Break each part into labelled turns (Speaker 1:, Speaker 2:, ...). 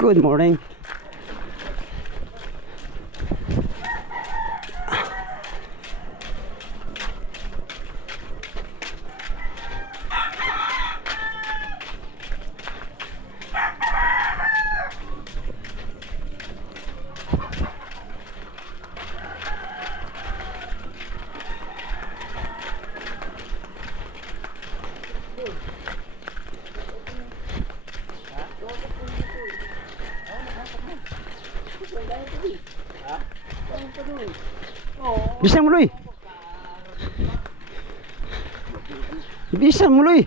Speaker 1: Good morning. Bisa mo, Luy. Bisa mo, Luy.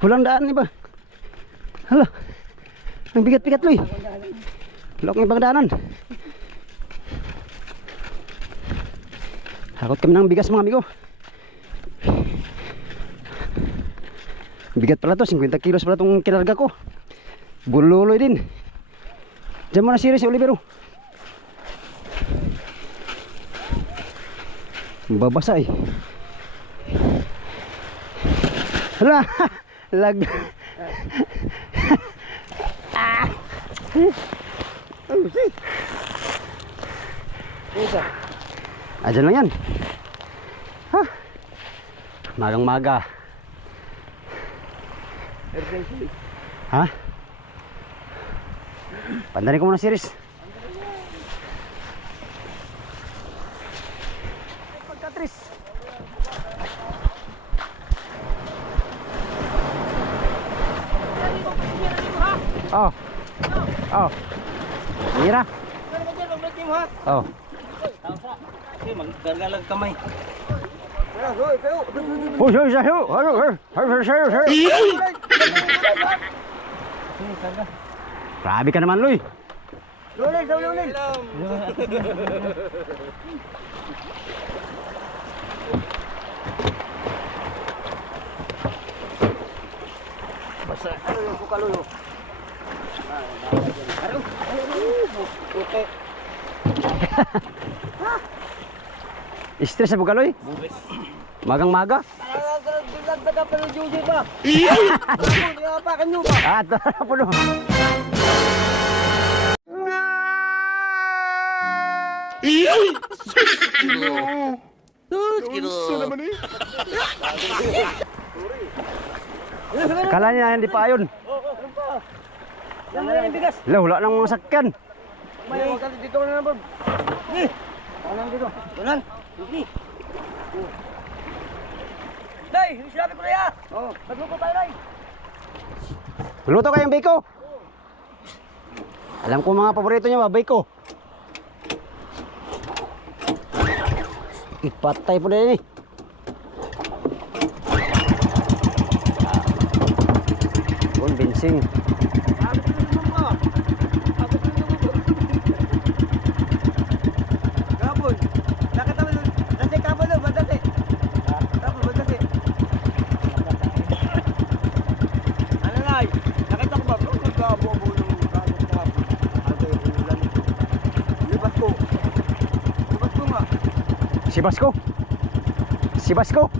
Speaker 1: Walang daan, di ba? Hala. Ang bigat-bigat, Luy. Lok ng pagdaanan. Hakot kami ng bigas, mga amigo. Bigat pala to, 50 kilos pala itong kinarga ko. Bululoy din. Diyan mo na series, Olivero. Babasa eh. Hala! Lag. ah! Oh, see. Ayan lang yan. Ha? Magang maga. Ha? Pandarin ko muna series. Pagkatris. Oh. Oh. Mira. Oh.
Speaker 2: Magdagalag kamay.
Speaker 1: Oh. Ano, eh. Ano, siya, siya, siya. Grabe ka naman, Luy.
Speaker 2: Lulil, sa lulil. Basa. Ano yung sukaluyo? Ano? Puti.
Speaker 1: Stress sa. Magang maga.
Speaker 2: Dagdaga pa ng Juji pa. Hindi pa kanyo pa.
Speaker 1: Ah, na po no. Kala niya hindi pa ayon.
Speaker 2: Yan na bigas.
Speaker 1: Wala, wala nang mga sakyan.
Speaker 2: May dito na naman. Ni. Anong dito? Tunan. Ni. Day, yung sinabi ko na yan. Oo. Nagluto tayo, Day.
Speaker 1: Luto kayong biko. Alam ko mga paborito niya, mga biko. Ipatay po din eh. Bon, bensing.
Speaker 2: Kapon. Nakita mo nun. Dati kapon nun. Badati. Kapon, badati. Ano na ay? Nakita ko ba? Bro, nagkabuo-buo ng kapon kahapon. Ano yung ulan? Libat ko. Libat ko nga.
Speaker 1: Si Basco. Si Basco.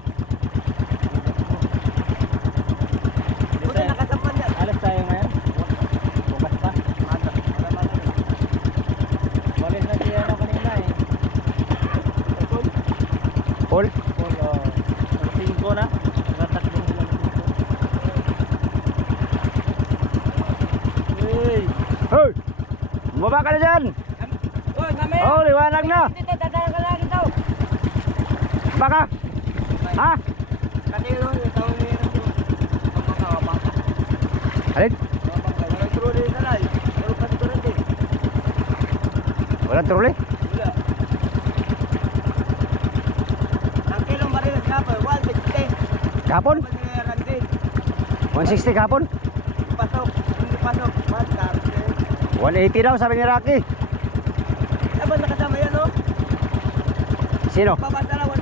Speaker 3: Alas tayo ngayon? Bukas pa? Walis na siya na kanina eh.
Speaker 1: Paul.
Speaker 3: Full o... Singko na. Natatakbong sila ng singko. Hey!
Speaker 1: Hoy! Bumaba ka na dyan!
Speaker 2: Uy, kami!
Speaker 1: Oh, liwanag na!
Speaker 2: Dito, dadaan ka lang ito.
Speaker 1: Baka! Ha?
Speaker 2: Kanino, yung taon na yun.
Speaker 1: Alin?
Speaker 2: Walang
Speaker 1: truli?
Speaker 2: Wala. Ang kilong marilas ka pa, 160.
Speaker 1: Kapon?
Speaker 2: Panayaran din.
Speaker 1: 160 kapon?
Speaker 2: Pasok, hindi pasok. 130.
Speaker 1: 180 daw sabi ni Rocky.
Speaker 2: Dapat nakasama yan, no?
Speaker 1: Sino?
Speaker 2: Babasa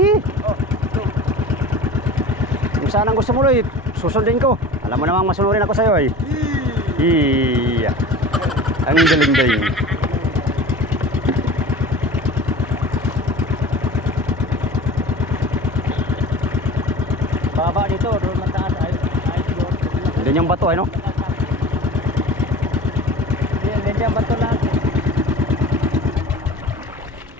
Speaker 1: Eh,
Speaker 2: Oh,
Speaker 1: kung saan ang gusto mo, Loy, susundin ko. Alam mo namang masunurin ako sa'yo, eh. Iya. Ang galing-galing.
Speaker 3: Baba dito, doon mataas. Ay, ay, doon.
Speaker 1: Doon yung bato, ano?
Speaker 3: Yan, ganyan ba ito lahat?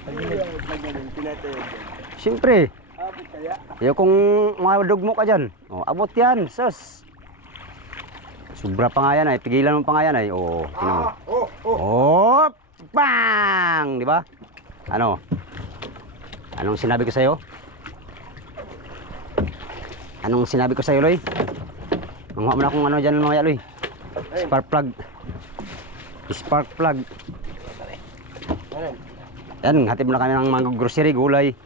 Speaker 2: Pagaling, pinatayo dyan.
Speaker 1: Siyempre.
Speaker 2: Abot kaya?
Speaker 1: Yung kung madugmo ka dyan. Oh, abot yan, sus. Sobra pa nga yan ay. Pigilan mo pa nga yan ay. Oo, mo.
Speaker 2: Ah, oh, oh.
Speaker 1: Oh, bang! Di ba? Ano? Anong sinabi ko sa'yo? Anong sinabi ko sa'yo, Loy? Manguha mo na kung ano dyan mamaya, Loy. Spark plug. Spark plug. Yan, hatid mo na kami ng mga grocery, gulay.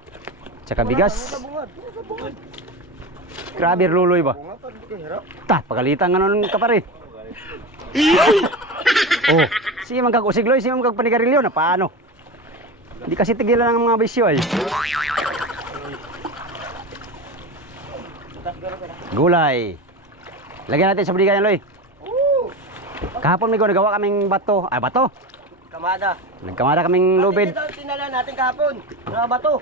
Speaker 1: Tsaka bigas. Grabe, luloy ba? Ta, pagalitan nga nun ka pare. oh, sige man kag usig loy, sige man kag panigarilyo na paano? Hindi kasi tigilan ang mga bisyo ay. Gulay. Lagyan natin sa budigan yan, Loy. Kahapon may nagawa kaming bato. Ay, bato.
Speaker 2: Kamada.
Speaker 1: Nagkamara kaming lubid.
Speaker 2: Tinala natin kahapon. Mga bato.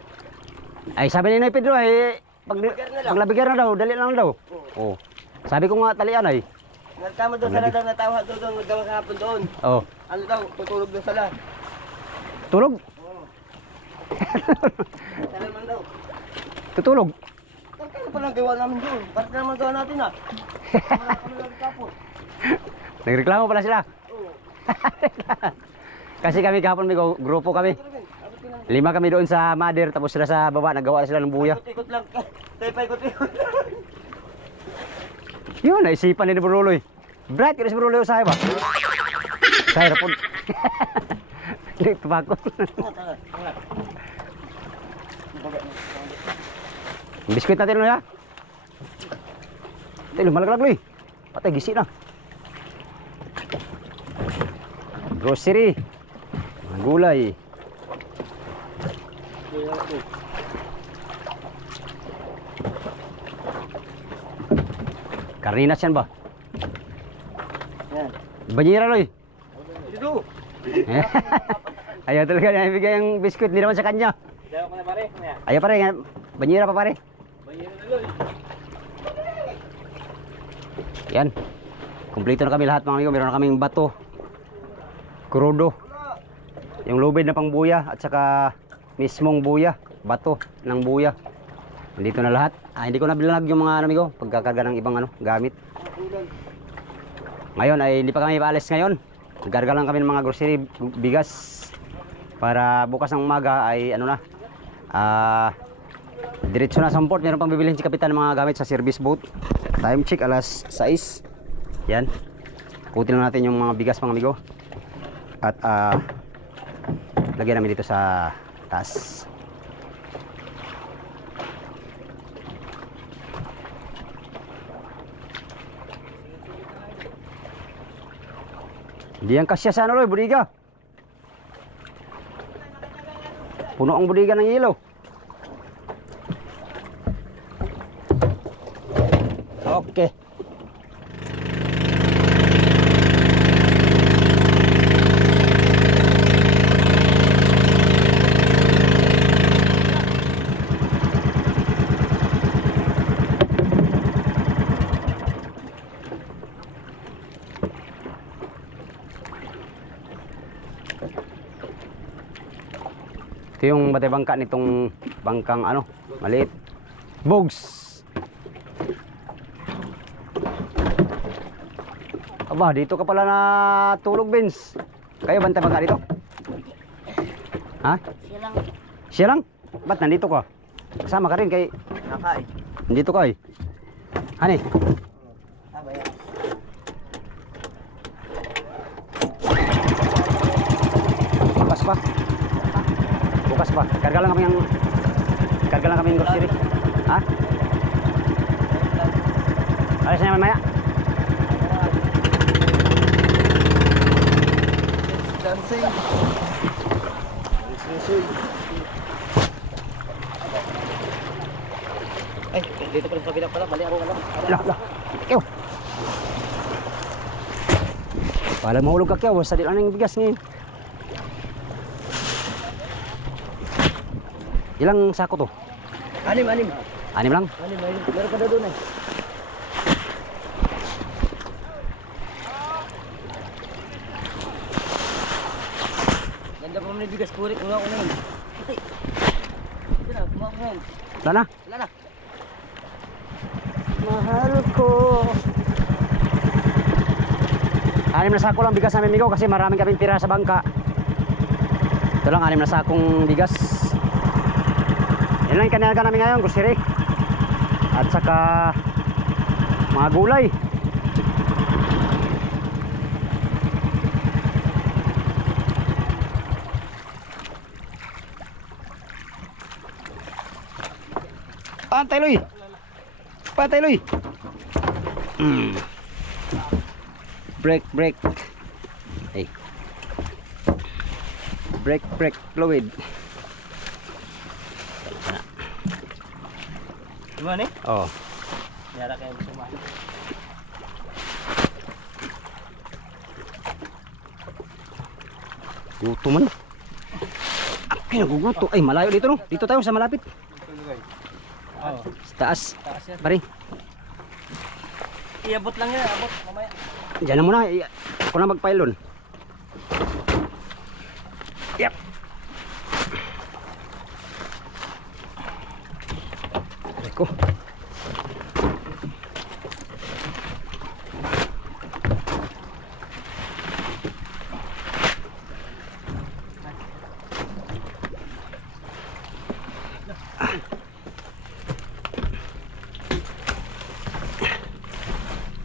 Speaker 1: Ay, sabi ni Noy Pedro ay pag paglabigar na daw, dali lang daw. Oh. Sabi ko nga talian ay.
Speaker 2: Nagkama doon sala daw natawa doon doon naggawa kahapon doon.
Speaker 1: Oh,
Speaker 2: Ano daw, tutulog doon sala.
Speaker 1: tulog.
Speaker 2: Sala man daw.
Speaker 1: Tutulog.
Speaker 2: Kaya pa lang gawa namin doon. Bakit naman gawa natin ah? Wala kami lang.
Speaker 1: Nagreklamo pala sila.
Speaker 2: Oo.
Speaker 1: Kasi kami kahapon may gru- grupo kami. Lima kami doon sa Mother tapos sila sa baba nagawa sila ng buya.
Speaker 2: Ikot-ikot lang. Tayo pa ikot-ikot.
Speaker 1: Yun, naisipan ni Bruloy. Brad, kaya si Bruloy usahay ba? Usahay rapod. Hindi, tubako. Biskuit natin no ya. Ito, lumalaglag Loy. Patay, gisi na. Grocery. Gulay. Karninas yan ba?
Speaker 2: Yan.
Speaker 1: Banyera Loy.
Speaker 2: Dito.
Speaker 1: Ayaw talaga niya ibigay yung biskuit, hindi naman sa kanya.
Speaker 3: Dayo ko na pare. Kumaya.
Speaker 1: Ayaw pare, nga, banyera pa pare.
Speaker 3: Bayero na loy.
Speaker 1: Yan. Kumpleto na kami lahat mga amigo. Meron na kaming bato. Krudo. Yung lubid na pang buya at saka mismong buya. Bato ng buya. Nandito na lahat. Ah, hindi ko na bilag yung mga ano, amigo. Pagkakarga ng ibang ano, gamit. Ngayon ay hindi pa kami paalis ngayon. Nagkarga lang kami ng mga grocery, bigas. Para bukas ng umaga ay ano na. Ah, diretso na sa port. Meron pang bibilhin si kapitan ng mga gamit sa service boat. Time check alas 6. Yan. Kutin lang natin yung mga bigas mga amigo. At ah, lagyan namin dito sa taas. Hindi yan kasya sa ano, Loy, budiga. Puno ang budiga ng yelo. Okay. Ito yung batay bangka nitong bangkang ano, maliit. Bogs. Aba, dito ka pala na tulog, Vince. Kayo bantay bangka dito? Ha?
Speaker 3: Siya lang.
Speaker 1: Siya lang? Ba't nandito ka? Kasama ka rin kay...
Speaker 2: Nakain.
Speaker 1: Nandito ka eh. Hani? Karga lang kami yang karga lang kami yang grocery. Ha? Alis na mamaya.
Speaker 2: Dancing. Eh, Dancing.
Speaker 3: Eh, Dito pa rin sa kabila. Mali ako alam.
Speaker 1: Ala, ala. Ikaw. Pala mahulog ka kaya. Di lang ng bigas ngayon. Ilang sako to?
Speaker 3: Anim, anim.
Speaker 1: Anim lang?
Speaker 3: Anim, anim. Meron pa daw doon eh. Ganda pa mga bigas kurik. Una ko na, ngayon.
Speaker 1: Wala na?
Speaker 3: Wala na.
Speaker 1: Mahal ko. Anim na sako lang bigas namin migo kasi maraming kaming tira sa bangka. Ito lang anim na sakong bigas. Yan lang yung kaninaga namin ngayon, gusiri. At saka mga gulay. Pantay Loy! Pantay Loy! Mm. Break, break. Hey. Break, break, fluid.
Speaker 3: Gimana nih?
Speaker 1: Oh.
Speaker 3: Nyara kayak bisa mati.
Speaker 1: Guto man. Ay, naguguto. Ay, malayo dito no. Dito tayo sa malapit.
Speaker 3: Oh.
Speaker 1: Sa taas.
Speaker 3: Taas.
Speaker 1: Pare,
Speaker 3: Iabot lang yan, abot mamaya.
Speaker 1: dyan na muna. Ako na magpailon. Eko.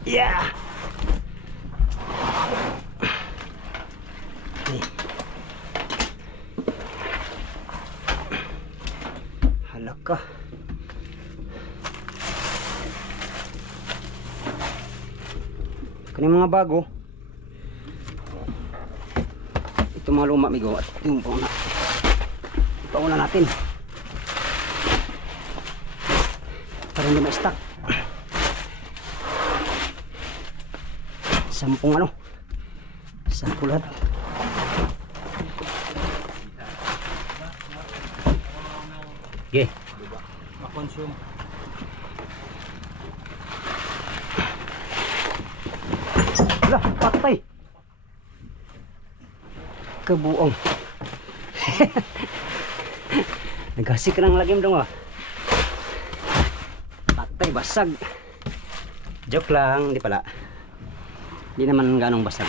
Speaker 1: Yeah. Mga bago. Ito mga luma migo at yung pauna. Pauna natin. Para hindi ma-stack. Sampung ano. Sampu lahat. Okay.
Speaker 3: Ma-consume.
Speaker 1: Lah, patay. Kebuong. Nagasik ka ng lagim dong ah. Patay, basag. Joke lang, di pala. Di naman ganong basag.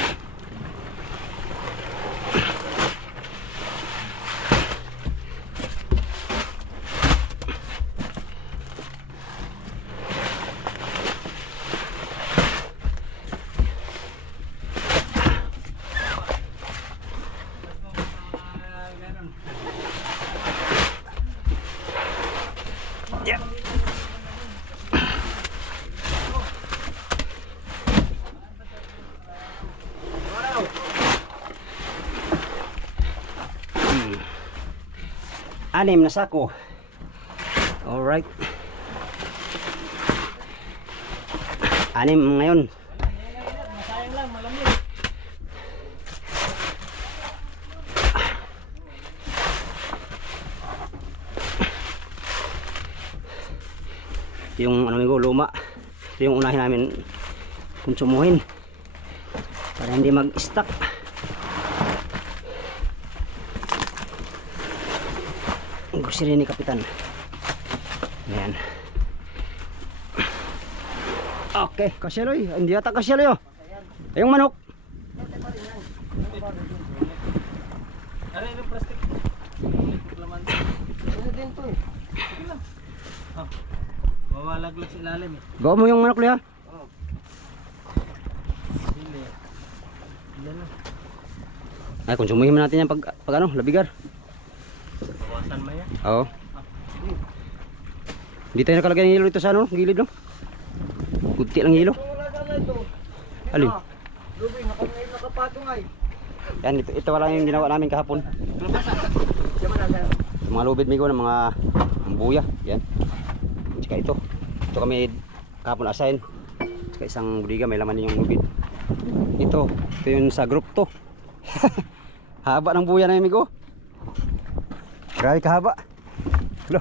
Speaker 1: Anim na sako. Alright. Anim ngayon. Yung ano migo luma yung unahin namin konsumuhin para hindi mag stuck ang grocery ni kapitan ayan okay kasyeloy hindi yata kasyeloy oh yung manok
Speaker 3: Ano yung plastic? Ano din to eh. Sige lang. Ah. Mawalaglag sa ilalim eh.
Speaker 1: gawa mo yung manok liha
Speaker 3: Hindi. Yan na.
Speaker 1: ay konsumuhin mo natin yan pag, pag ano labigar
Speaker 3: Yan.
Speaker 1: oo hindi tayo nakalagay ng hilo dito sa ano gilid no kunti lang hilo alin
Speaker 2: Lubi, naka, nakapatong ay.
Speaker 1: Yan, ito, ito lang yung ginawa namin kahapon. Yung mga lubid migo ng mga buya. Yan. Tsaka ito. Ito. Kami kapon assign. Sa isang budiga may laman yung lubid. Ito, ito yun sa group to. Haba ng buya na amigo. Grabe kahaba. Hello.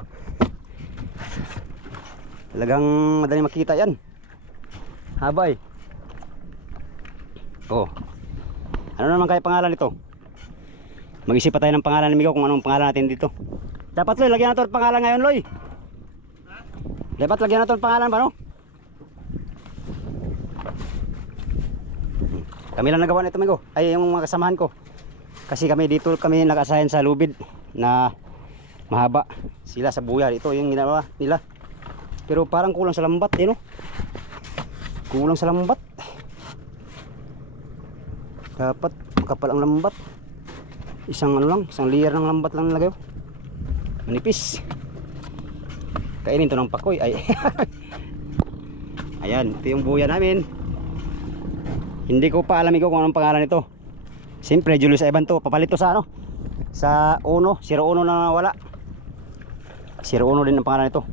Speaker 1: Talagang madali makita yan. Haba eh. Oh. Ano naman kaya pangalan nito? Mag-isip pa tayo ng pangalan amigo kung anong pangalan natin dito. Dapat Loy, lagyan natin ang pangalan ngayon Loy. Dapat lagyan natin ang pangalan ba no? Kami lang nagawa nito amigo. Ay yung mga kasamahan ko. Kasi kami dito kami nag-assign sa lubid na mahaba. Sila sa buya dito yung ginawa nila. Pero parang kulang sa lambat eh no. Kulang sa lambat. Dapat makapal ang lambat. Isang ano lang, isang layer ng lambat lang nilagay. oh. Manipis. Kainin to ng pakoy. Ay. Ayan, ito yung buya namin. Hindi ko pa alam ikaw kung anong pangalan nito. Siyempre, Julius Evan to. Papalit to sa ano? Sa Uno. 01 na nawala. 01 din ang pangalan nito.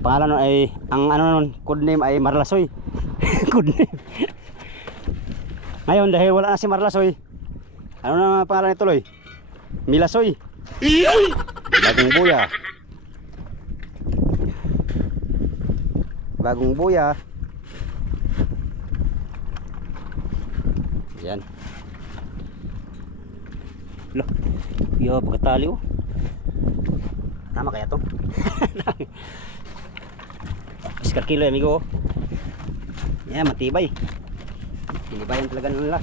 Speaker 1: Pangalan nun ay, ang ano nun, code name ay Marlasoy. code name. Ngayon, dahil wala na si Marlasoy, ano na ang pangalan nito, Loy? Milasoy. Bagong buya. Bagong buya. Yan. Lo. Yo, pagkatali oh. Tama kaya to? Oscar kilo amigo. oh. Yan, matibay. Tinibayan talaga nila.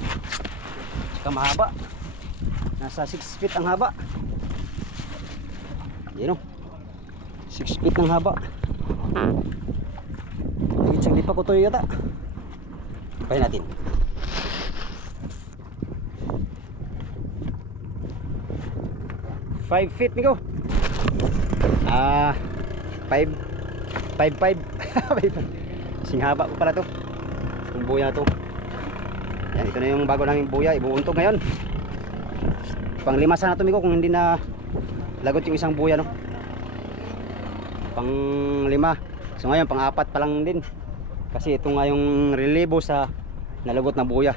Speaker 1: Saka mahaba. Nasa 6 feet ang haba. Yan oh. 6 feet ng haba. Higit siyang lipa ko to yata. Pahin natin. Five feet Miko. Ah, five, five, five. Five. Sing haba ko pala to. Yung buya to. Yan, ito na yung bago naming buya. Ibuuntog ngayon. Pang lima sana to Miko kung hindi na lagot yung isang buya no. Pang lima. So ngayon pang apat pa lang din. Kasi ito nga yung relibo sa nalagot na buya.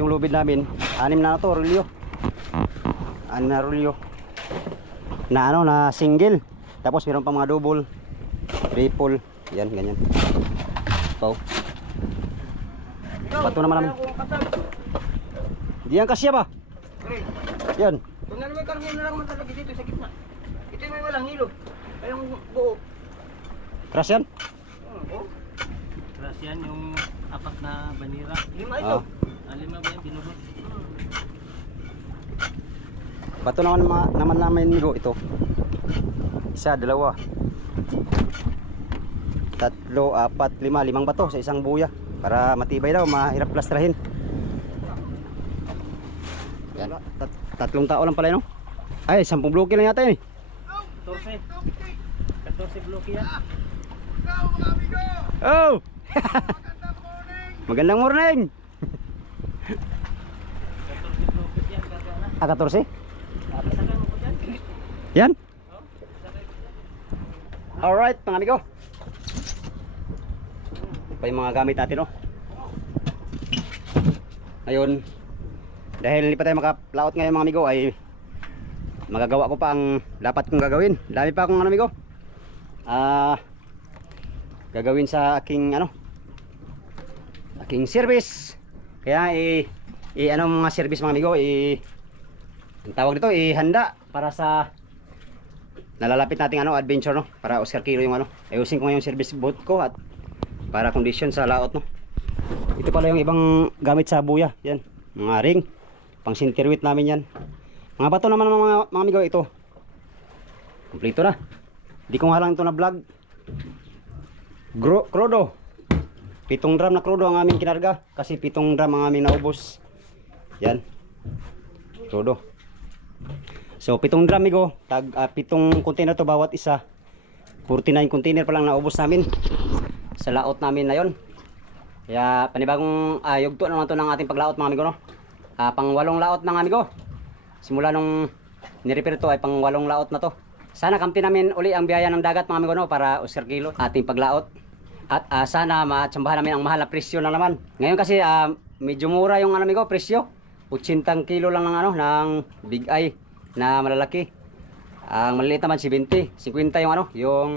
Speaker 1: Yung lubid namin anim na to rulyo anim na rulyo na ano na single tapos meron pa mga double triple yan ganyan ito bato naman namin diyan kasya ba yan
Speaker 2: Kung may karne na lang man talaga dito sa gitna. Ito yung may walang hilo. Ay yung buo.
Speaker 1: crash yan
Speaker 2: Oh,
Speaker 3: Tapos yan yung apat na banira.
Speaker 2: lima ito.
Speaker 1: Ah.
Speaker 3: Lima ba yan? Binubot?
Speaker 1: bato naman ma- naman namin migo ito isa dalawa tatlo apat lima limang bato sa isang buya para matibay daw mahirap plastrahin yan tat- tatlong tao lang pala yun no? ay sampung bloke lang yata yun eh
Speaker 3: 14. 14 bloke yan.
Speaker 1: Oh! Magandang morning!
Speaker 3: 14 bloke yan. Gagana.
Speaker 1: Ah, 14?
Speaker 3: Sakay mo ko dyan.
Speaker 1: Yan? Alright, mga amigo. Pa yung mga gamit natin, oh. Ngayon, dahil hindi pa tayo makaplaot ngayon mga amigo, ay magagawa ko pa ang dapat kong gagawin. Dami pa akong ano, amigo. Ah, gagawin sa aking ano, aking service. Kaya i, i ano mga service mga amigo, i ang tawag dito, ihanda para sa nalalapit nating ano, adventure no, para Oscar Kilo yung ano. Ayusin ko nga yung service boat ko at para condition sa laot no. Ito pala yung ibang gamit sa buya, yan. Mga ring, pang sinterwit namin yan. Mga bato naman mga, mga amigo ito. Kompleto na. Hindi ko nga lang ito na vlog. Krodo. Pitong drum na krodo ang aming kinarga kasi pitong drum ang aming naubos. Yan. Krodo. So pitong drum migo, tag ah, pitong container to bawat isa. 49 container pa lang naubos namin sa laot namin na yon. Kaya panibagong ayog to naman to ng ating paglaot mga amigo no. Ah, pang walong laot ng amigo. Simula nung nirepair to ay pang walong laot na to. Sana kamti namin uli ang biyaya ng dagat mga amigo no para Oscar Kilo ating paglaot. At ah, sana matsambahan namin ang mahal na presyo na naman. Ngayon kasi ah, medyo mura yung ano amigo presyo. 80 kilo lang ng ano ng big eye na malalaki. Ang maliliit naman 70, 50 yung ano, yung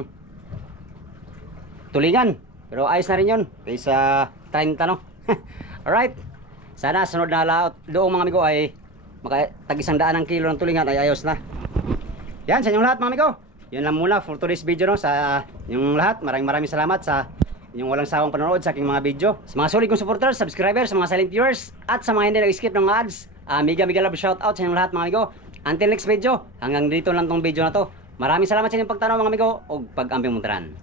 Speaker 1: tulingan. Pero ayos na rin yun. Kaysa 30 no. Alright. Sana sunod na laot doong mga amigo ay maka tag isang daan ng kilo ng tulingan ay ayos na. Yan sa inyong lahat mga amigo. Yun lang muna for today's video no sa inyong lahat. Maraming maraming salamat sa inyong walang sawang panonood sa aking mga video. Sa mga solid kong supporters, subscribers, sa mga silent viewers, at sa mga hindi nag-skip ng ads, ah, mega mega love shout out sa inyong lahat mga amigo. Until next video, hanggang dito lang tong video na to. Maraming salamat sa inyong pagtanaw mga amigo o pag-amping muntaran.